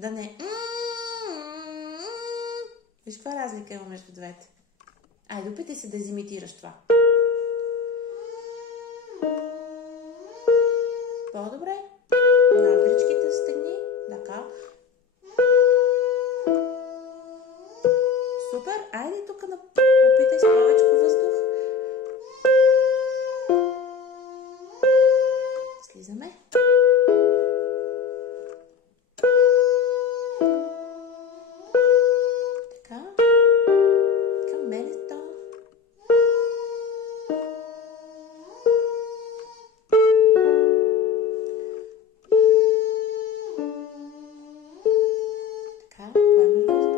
Да не. Виж каква разлика има между двете. Айде, опитай се да изимитираш това. По-добре. Ноздричките стегни. Така. Супер. Айде тук опитай с повечко въздух. Слизаме. Така. Към мене то. Така, поемаш въздух.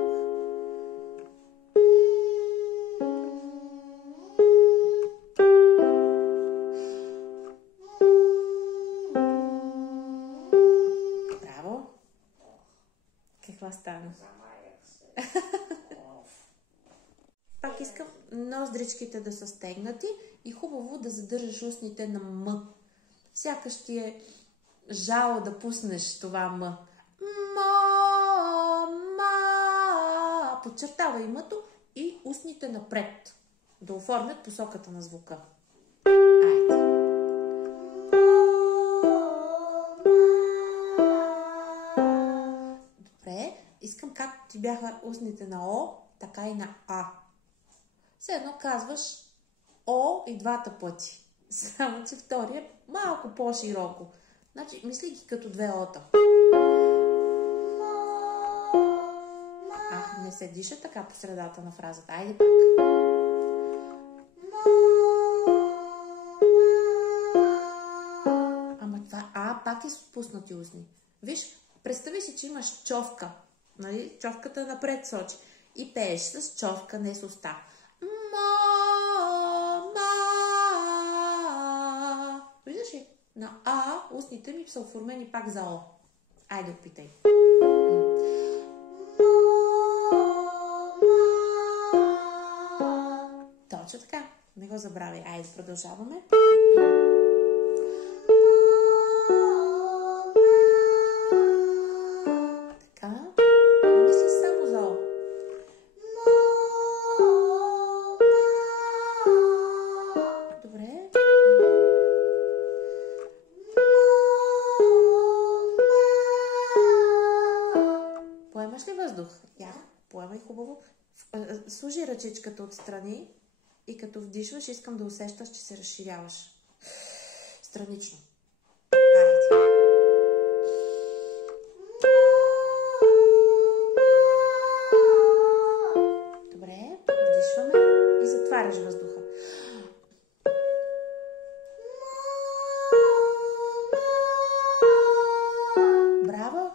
Браво. Каква стана? Пак искам ноздричките да са стегнати и хубаво да задържаш устните на М. Сякаш ти е жало да пуснеш това М. Ма. Подчертавай М-то и устните напред. Да оформят посоката на звука. Айде. Добре. Искам както ти бяха устните на О, така и на А. Все едно казваш О и двата пъти. Само, че втория е малко по-широко. Значи, мисли ги като две О-та. Не се диша така по средата на фразата. Айде пак. Ама това пак е с отпуснати устни. Виж, представи си, че имаш човка. Нали? Човката е напред сочи. И пееш с човка, не с уста. Виждаш ли? На А устните ми са оформени пак за О. Айде, опитай. Точно така. Не го забравяй. Айде, продължаваме. Така. Мисли само за О. Добре. Поемаш ли въздух? Поемай хубаво. Служи ръчичката отстрани и като вдишваш, искам да усещаш, че се разширяваш. Странично. Айде. Добре, вдишваме и затваряш въздуха. Браво!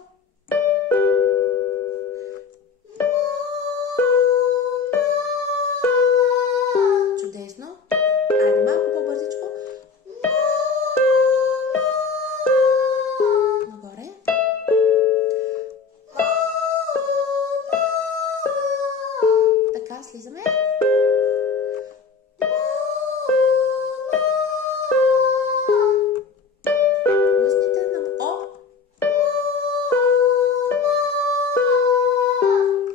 Чудесно! Айде малко по-бързичко. Нагоре. Така, слизаме. Устните на О.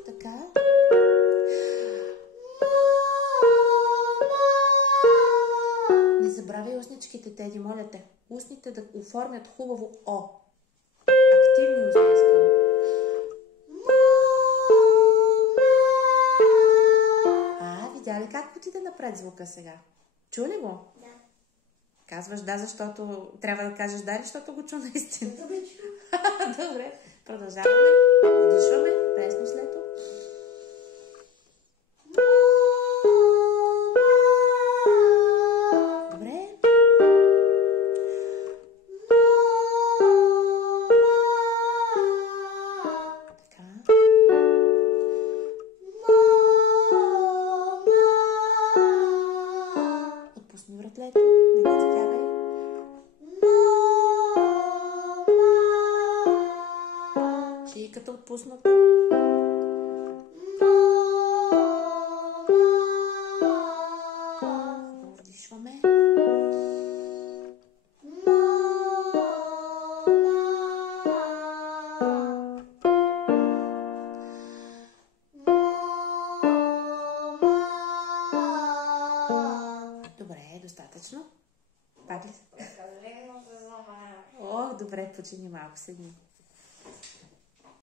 Така. Не забравяй устничките, Теди, моля те. Устните да оформят хубаво О. Активни устни искам. Видя ли как отиде напред звука сега? Чу ли го? Да. Казваш да, защото трябва да кажеш да, защото го чу наистина. Добре, продължаваме. Вдишваме, без нослето. Добре. Така. Отпусни вратлето, не го стягай. Шийката отпусната. Вдишваме. Как ли? Прекалено се замая. Ох, добре, почини малко, седни.